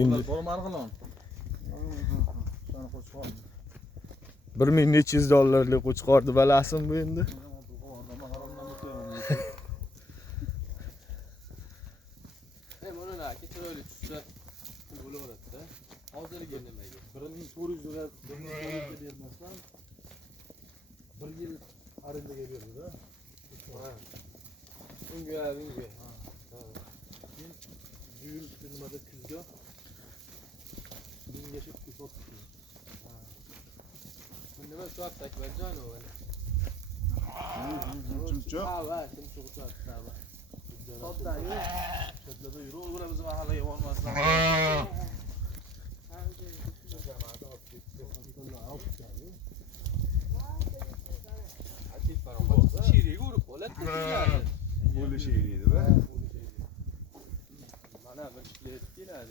Endi Bormar qilon. Sana qo'shqor. 1300 dollarlik qo'chqorni balasimi bu endi? Mana chiroyli tushsa pul bo'laveradi-da. Hozirgi nimaga? 1400 lira bermasdan 1 yil arendaga berdi-da. Unga. Keyin bu yil nimada kuzga 1000 gacha sotdi. Nima soatdak Barjonov? Chumchuq. Ha, chumchuq soatda. Sotdayu. Chetlarda yurib, o'g'ri biz mahallaga bormasdan. Shiriga urib bo'ladi. Bo'lishi edi-da. Mana bir keladi.